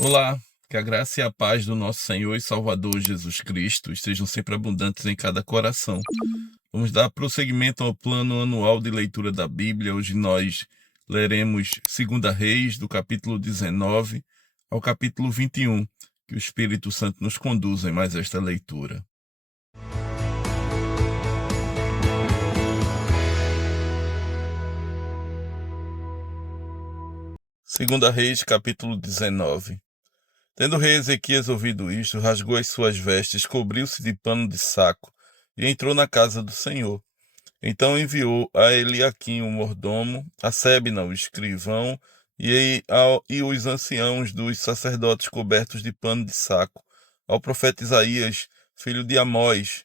Olá, que a graça e a paz do nosso Senhor e Salvador Jesus Cristo estejam sempre abundantes em cada coração. Vamos dar prosseguimento ao plano anual de leitura da Bíblia. Hoje nós leremos 2 Reis, do capítulo 19 ao capítulo 21. Que o Espírito Santo nos conduza em mais esta leitura. 2 Reis, capítulo 19. Tendo o rei Ezequias ouvido isto, rasgou as suas vestes, cobriu-se de pano de saco e entrou na casa do Senhor. Então enviou a Eliaquim, o mordomo, a Sebna, o escrivão, e os anciãos dos sacerdotes cobertos de pano de saco, ao profeta Isaías, filho de Amós,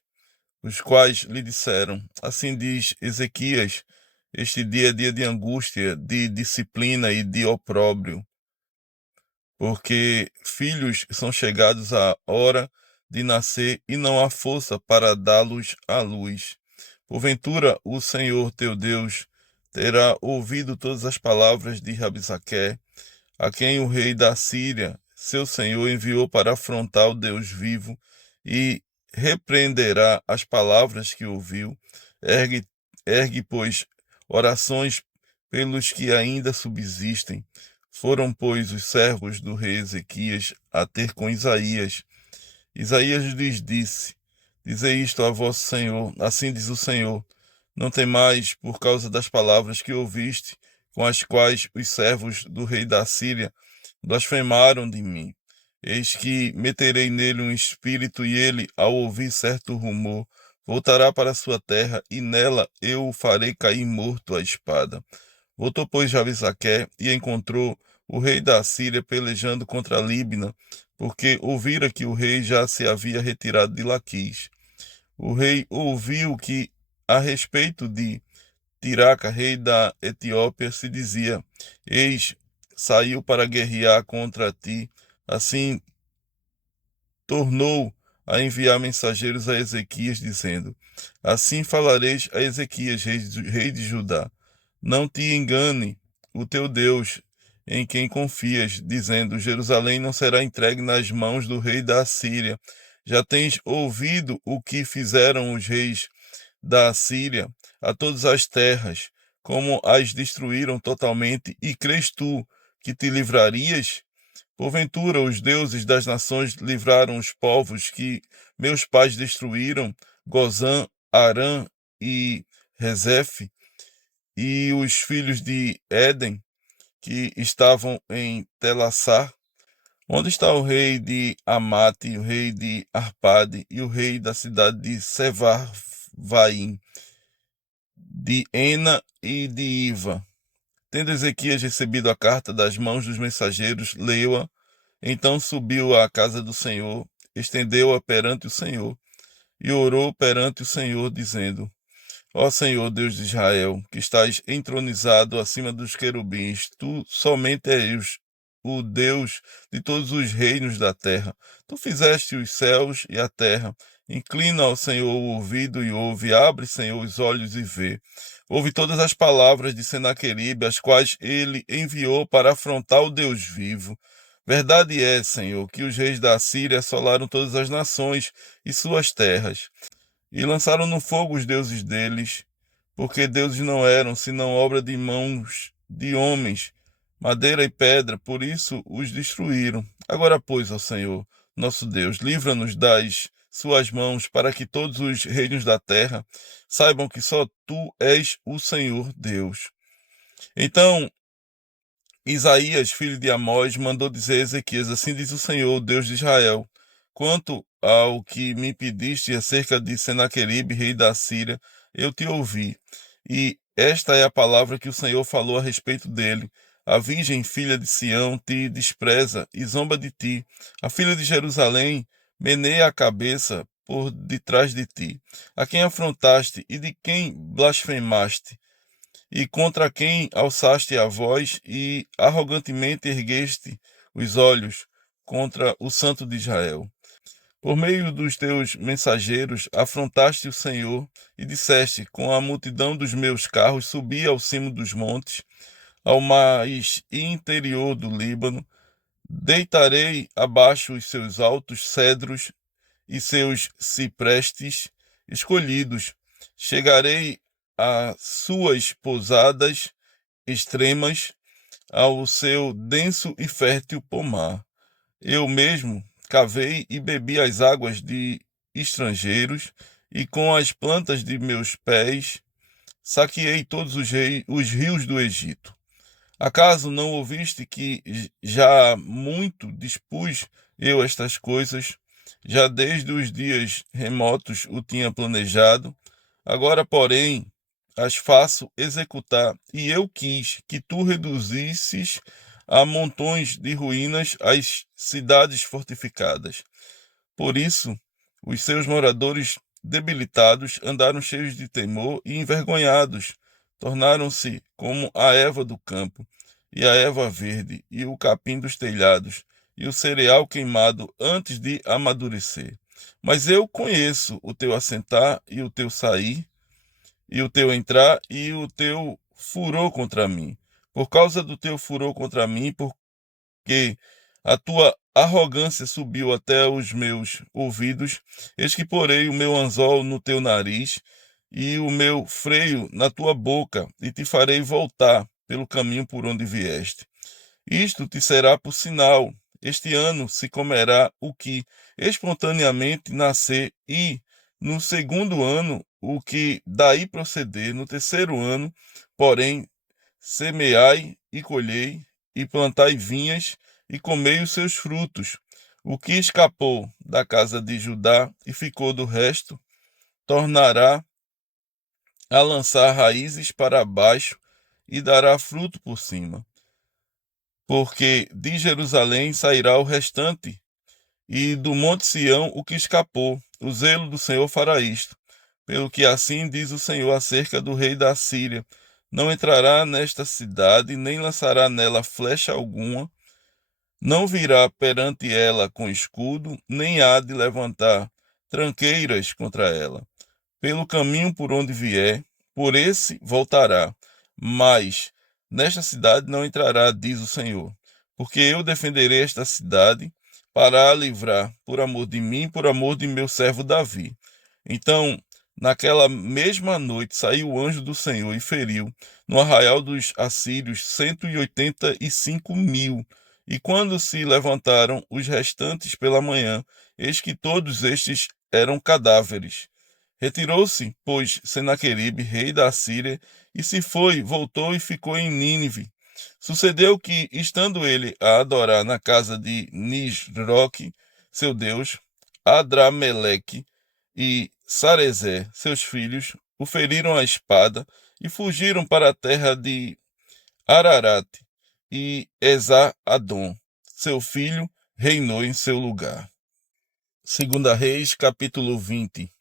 os quais lhe disseram: Assim diz Ezequias, este dia é dia de angústia, de disciplina e de opróbrio, porque filhos são chegados à hora de nascer e não há força para dá-los à luz. Porventura, o Senhor teu Deus terá ouvido todas as palavras de Rabisaque, a quem o rei da Síria, seu senhor, enviou para afrontar o Deus vivo, e repreenderá as palavras que ouviu. Ergue, pois, orações pelos que ainda subsistem. Foram, pois, os servos do rei Ezequias a ter com Isaías. Isaías lhes disse: Dizei isto a vosso Senhor, assim diz o Senhor: Não temais por causa das palavras que ouviste, com as quais os servos do rei da Síria blasfemaram de mim. Eis que meterei nele um espírito, e ele, ao ouvir certo rumor, voltará para sua terra, e nela eu o farei cair morto à espada. Voltou, pois, Rabisaque e encontrou o rei da Síria pelejando contra Líbina, porque ouvira que o rei já se havia retirado de Laquis. O rei ouviu que, a respeito de Tiraca, rei da Etiópia, se dizia: Eis, saiu para guerrear contra ti. Assim tornou a enviar mensageiros a Ezequias, dizendo: Assim falareis a Ezequias, rei de Judá: Não te engane o teu Deus, em quem confias, dizendo: Jerusalém não será entregue nas mãos do rei da Assíria. Já tens ouvido o que fizeram os reis da Assíria a todas as terras, como as destruíram totalmente, e crês tu que te livrarias? Porventura, os deuses das nações livraram os povos que meus pais destruíram, Gozã, Arã e Rezefe, e os filhos de Éden, que estavam em Telassar? Onde está o rei de Amate, o rei de Arpade e o rei da cidade de Sevarvaim, de Ena e de Iva? Tendo Ezequias recebido a carta das mãos dos mensageiros, leu-a. Então subiu à casa do Senhor, estendeu-a perante o Senhor, e orou perante o Senhor, dizendo: Ó Senhor, Deus de Israel, que estás entronizado acima dos querubins, tu somente és o Deus de todos os reinos da terra. Tu fizeste os céus e a terra. Inclina ao Senhor o ouvido e ouve, abre, Senhor, os olhos e vê. Ouve todas as palavras de Senaqueribe, as quais ele enviou para afrontar o Deus vivo. Verdade é, Senhor, que os reis da Síria assolaram todas as nações e suas terras, e lançaram no fogo os deuses deles, porque deuses não eram, senão obra de mãos de homens, madeira e pedra, por isso os destruíram. Agora, pois, ó Senhor, nosso Deus, livra-nos das suas mãos, para que todos os reinos da terra saibam que só tu és o Senhor Deus. Então Isaías, filho de Amós, mandou dizer a Ezequias: Assim diz o Senhor, Deus de Israel: Quanto ao que me pediste acerca de Senaqueribe, rei da Síria, eu te ouvi. E esta é a palavra que o Senhor falou a respeito dele: A virgem filha de Sião te despreza e zomba de ti. A filha de Jerusalém meneia a cabeça por detrás de ti. A quem afrontaste e de quem blasfemaste? E contra quem alçaste a voz e arrogantemente ergueste os olhos contra o Santo de Israel? Por meio dos teus mensageiros afrontaste o Senhor e disseste: Com a multidão dos meus carros subi ao cimo dos montes, ao mais interior do Líbano. Deitarei abaixo os seus altos cedros e seus ciprestes escolhidos. Chegarei a suas pousadas extremas, ao seu denso e fértil pomar. Eu mesmo cavei e bebi as águas de estrangeiros, e com as plantas de meus pés saqueei todos os rios do Egito. Acaso não ouviste que já há muito dispus eu estas coisas, já desde os dias remotos o tinha planejado? Agora, porém, as faço executar, e eu quis que tu reduzisses a montões de ruínas as cidades fortificadas. Por isso, os seus moradores debilitados andaram cheios de temor e envergonhados, tornaram-se como a erva do campo, e a erva verde, e o capim dos telhados, e o cereal queimado antes de amadurecer. Mas eu conheço o teu assentar e o teu sair, e o teu entrar e o teu furor contra mim. Por causa do teu furor contra mim, porque a tua arrogância subiu até os meus ouvidos, eis que porei o meu anzol no teu nariz e o meu freio na tua boca, e te farei voltar pelo caminho por onde vieste. Isto te será por sinal. Este ano se comerá o que espontaneamente nascer, e no segundo ano o que daí proceder. No terceiro ano, porém, semeai e colhei, e plantai vinhas, e comei os seus frutos. O que escapou da casa de Judá e ficou do resto, tornará a lançar raízes para baixo e dará fruto por cima. Porque de Jerusalém sairá o restante, e do monte Sião o que escapou. O zelo do Senhor fará isto. Pelo que assim diz o Senhor acerca do rei da Síria: não entrará nesta cidade, nem lançará nela flecha alguma, não virá perante ela com escudo, nem há de levantar tranqueiras contra ela. Pelo caminho por onde vier, por esse voltará. Mas nesta cidade não entrará, diz o Senhor, porque eu defenderei esta cidade para a livrar, por amor de mim, por amor de meu servo Davi. Então, naquela mesma noite, saiu o anjo do Senhor e feriu no arraial dos assírios 185.000. E quando se levantaram os restantes pela manhã, eis que todos estes eram cadáveres. Retirou-se, pois, Senaqueribe, rei da Síria, e se foi, voltou e ficou em Nínive. Sucedeu que, estando ele a adorar na casa de Nisroque, seu deus, Adrameleque e Sarezer, seus filhos, o feriram à espada e fugiram para a terra de Ararat, e Esar-Adom, seu filho, reinou em seu lugar. Segunda Reis, capítulo 20.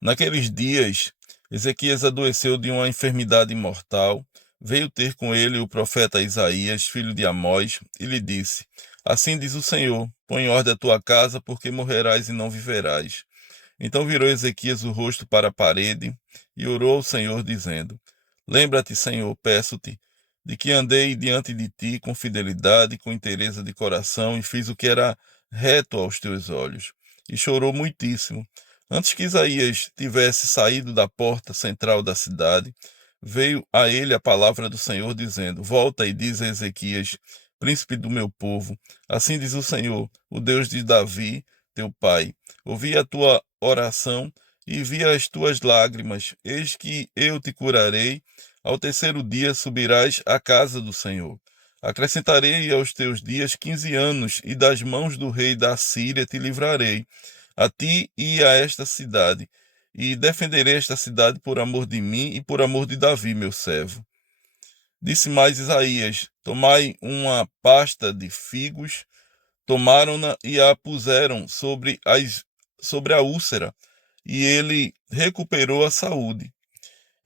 Naqueles dias, Ezequias adoeceu de uma enfermidade mortal. Veio ter com ele o profeta Isaías, filho de Amós, e lhe disse: assim diz o Senhor: põe em ordem a tua casa, porque morrerás e não viverás. Então virou Ezequias o rosto para a parede e orou ao Senhor, dizendo: lembra-te, Senhor, peço-te, de que andei diante de ti com fidelidade e com inteireza de coração, e fiz o que era reto aos teus olhos. E chorou muitíssimo. Antes que Isaías tivesse saído da porta central da cidade, veio a ele a palavra do Senhor, dizendo: volta e diz a Ezequias, príncipe do meu povo: assim diz o Senhor, o Deus de Davi, teu pai: ouvi a tua oração e vi as tuas lágrimas. Eis que eu te curarei. Ao terceiro dia subirás à casa do Senhor. Acrescentarei aos teus dias 15 anos, e das mãos do rei da Síria te livrarei, a ti e a esta cidade, e defenderei esta cidade por amor de mim e por amor de Davi, meu servo. Disse mais Isaías: tomai uma pasta de figos. Tomaram-na e a puseram sobre a úlcera, e ele recuperou a saúde.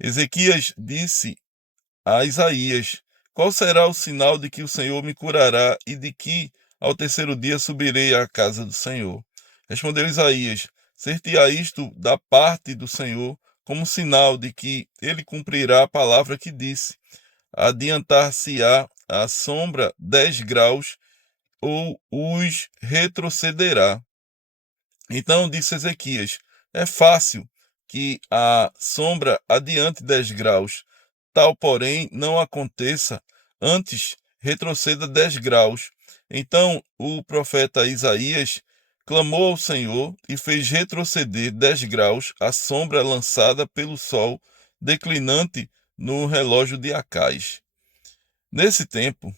Ezequias disse a Isaías: qual será o sinal de que o Senhor me curará e de que ao terceiro dia subirei à casa do Senhor? Respondeu Isaías: ser-te-á isto da parte do Senhor como sinal de que ele cumprirá a palavra que disse: adiantar-se-á a sombra 10 graus ou os retrocederá. Então disse Ezequias: é fácil que a sombra adiante 10 graus, tal, porém, não aconteça, antes retroceda 10 graus. Então o profeta Isaías clamou ao Senhor e fez retroceder 10 graus a sombra lançada pelo sol declinante no relógio de Acais. Nesse tempo,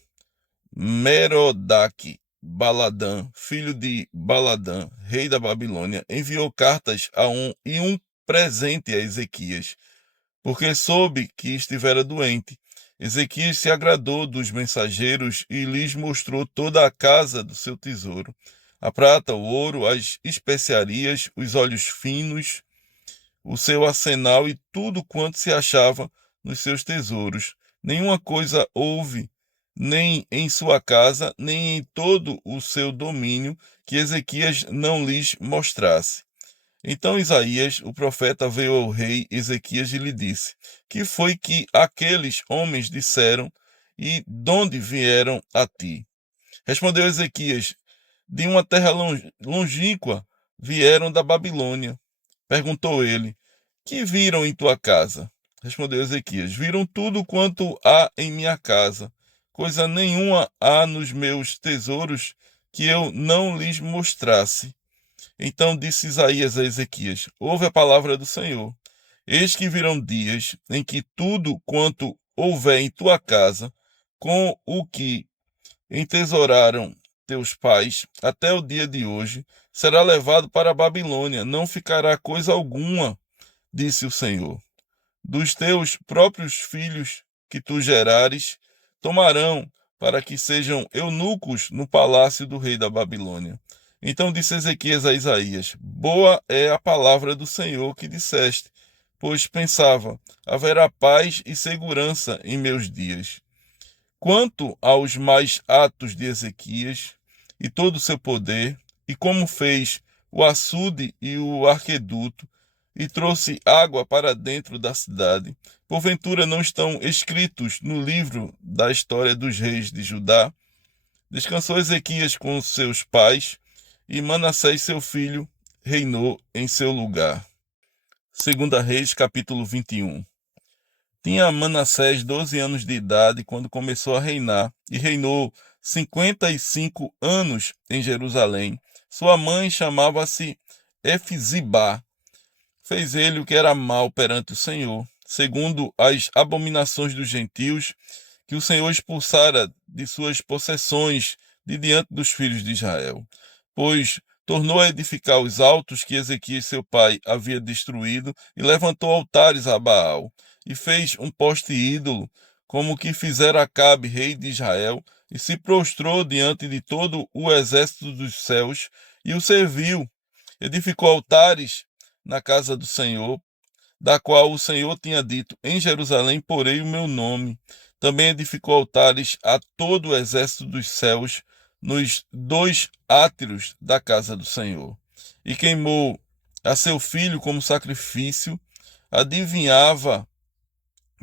Merodach Baladã, filho de Baladã, rei da Babilônia, enviou cartas e um presente a Ezequias, porque soube que estivera doente. Ezequias se agradou dos mensageiros e lhes mostrou toda a casa do seu tesouro: a prata, o ouro, as especiarias, os óleos finos, o seu arsenal e tudo quanto se achava nos seus tesouros. Nenhuma coisa houve, nem em sua casa, nem em todo o seu domínio, que Ezequias não lhes mostrasse. Então Isaías, o profeta, veio ao rei Ezequias e lhe disse: que foi que aqueles homens disseram e de onde vieram a ti? Respondeu Ezequias: de uma terra longínqua vieram da Babilônia. Perguntou ele: que viram em tua casa? Respondeu Ezequias: viram tudo quanto há em minha casa. Coisa nenhuma há nos meus tesouros que eu não lhes mostrasse. Então disse Isaías a Ezequias: ouve a palavra do Senhor. Eis que virão dias em que tudo quanto houver em tua casa, com o que entesouraram teus pais até o dia de hoje, será levado para a Babilônia, não ficará coisa alguma, disse o Senhor. Dos teus próprios filhos que tu gerares, tomarão para que sejam eunucos no palácio do rei da Babilônia. Então disse Ezequias a Isaías: boa é a palavra do Senhor que disseste, pois pensava: haverá paz e segurança em meus dias. Quanto aos mais atos de Ezequias e todo o seu poder, e como fez o açude e o arqueduto, e trouxe água para dentro da cidade, porventura não estão escritos no livro da história dos reis de Judá? Descansou Ezequias com seus pais, e Manassés seu filho reinou em seu lugar. 2 Reis, capítulo 21. Tinha Manassés 12 anos de idade quando começou a reinar, e reinou 55 anos em Jerusalém. Sua mãe chamava-se Efzibá. Fez ele o que era mal perante o Senhor, segundo as abominações dos gentios, que o Senhor expulsara de suas possessões de diante dos filhos de Israel. Pois tornou a edificar os altos que Ezequias seu pai havia destruído, e levantou altares a Baal, e fez um poste ídolo, como o que fizera Acabe, rei de Israel, e se prostrou diante de todo o exército dos céus, e o serviu. Edificou altares na casa do Senhor, da qual o Senhor tinha dito: em Jerusalém porei o meu nome. Também edificou altares a todo o exército dos céus nos 2 átrios da casa do Senhor. E queimou a seu filho como sacrifício, adivinhava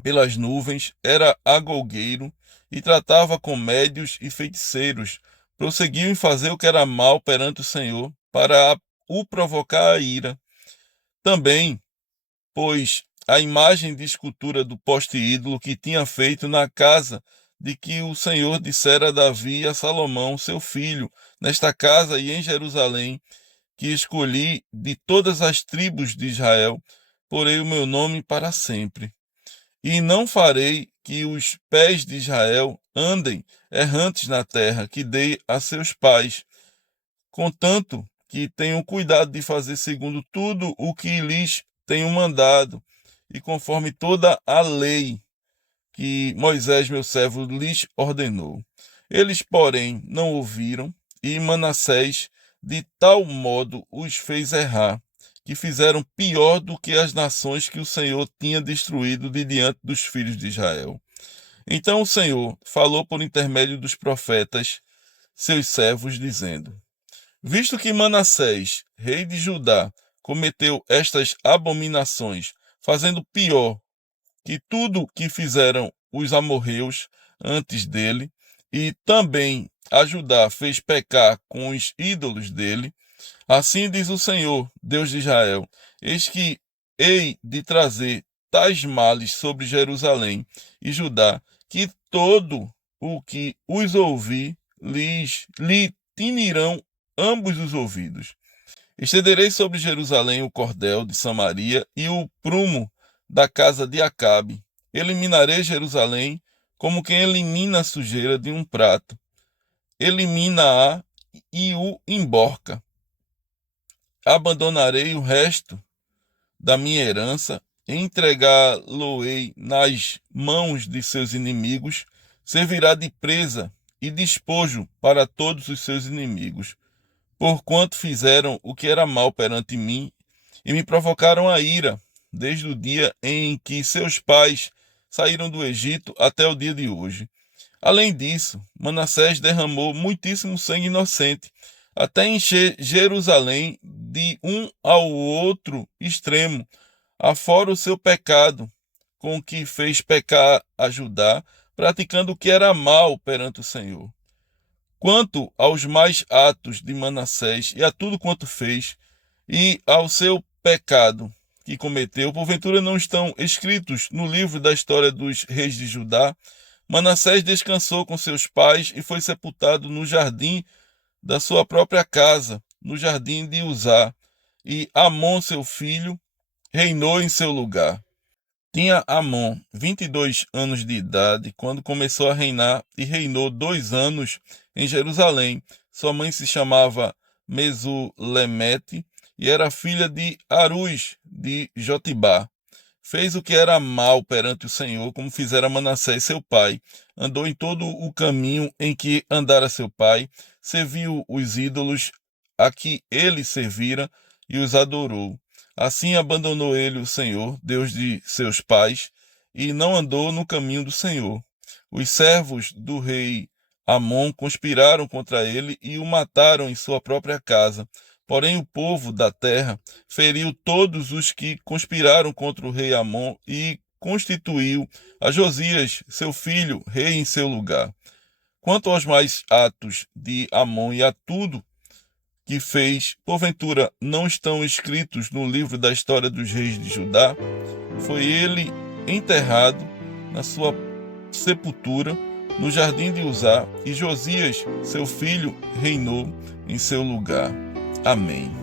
pelas nuvens, era agougueiro e tratava com médios e feiticeiros. Prosseguiu em fazer o que era mal perante o Senhor, para o provocar a ira. Também, pois, a imagem de escultura do poste ídolo que tinha feito na casa de que o Senhor dissera a Davi e a Salomão, seu filho, nesta casa e em Jerusalém, que escolhi de todas as tribos de Israel, porei o meu nome para sempre. E não farei que os pés de Israel andem errantes na terra que dei a seus pais, contanto que tenham cuidado de fazer segundo tudo o que lhes tenho mandado, e conforme toda a lei que Moisés, meu servo, lhes ordenou. Eles, porém, não ouviram, e Manassés de tal modo os fez errar, que fizeram pior do que as nações que o Senhor tinha destruído de diante dos filhos de Israel. Então o Senhor falou por intermédio dos profetas, seus servos, dizendo: visto que Manassés, rei de Judá, cometeu estas abominações, fazendo pior que tudo que fizeram os amorreus antes dele, e também a Judá fez pecar com os ídolos dele, assim diz o Senhor, Deus de Israel: eis que hei de trazer tais males sobre Jerusalém e Judá, que todo o que os ouvir lhe tinirão ambos os ouvidos. Estenderei sobre Jerusalém o cordel de Samaria e o prumo da casa de Acabe. Eliminarei Jerusalém como quem elimina a sujeira de um prato. Elimina-a e o emborca. Abandonarei o resto da minha herança, entregá-lo-ei nas mãos de seus inimigos, servirá de presa e despojo para todos os seus inimigos, porquanto fizeram o que era mal perante mim e me provocaram a ira, desde o dia em que seus pais saíram do Egito até o dia de hoje. Além disso, Manassés derramou muitíssimo sangue inocente, até encher Jerusalém de um ao outro extremo, afora o seu pecado, com que fez pecar a Judá, praticando o que era mal perante o Senhor. Quanto aos mais atos de Manassés e a tudo quanto fez, e ao seu pecado que cometeu, porventura não estão escritos no livro da história dos reis de Judá? Manassés descansou com seus pais e foi sepultado no jardim da sua própria casa, no jardim de Uzá, e Amon, seu filho, reinou em seu lugar. Tinha Amon 22 anos de idade quando começou a reinar e reinou 2 anos em Jerusalém. Sua mãe se chamava Mesulemete e era filha de Aruz de Jotibá. Fez o que era mal perante o Senhor, como fizera Manassés seu pai. Andou em todo o caminho em que andara seu pai, serviu os ídolos a que ele servira e os adorou. Assim abandonou ele o Senhor, Deus de seus pais, e não andou no caminho do Senhor. Os servos do rei Amon conspiraram contra ele e o mataram em sua própria casa. Porém, o povo da terra feriu todos os que conspiraram contra o rei Amon e constituiu a Josias, seu filho, rei em seu lugar. Quanto aos mais atos de Amon e a tudo que fez, porventura não estão escritos no livro da história dos reis de Judá? Foi ele enterrado na sua sepultura no jardim de Uzá, e Josias, seu filho, reinou em seu lugar. Amém.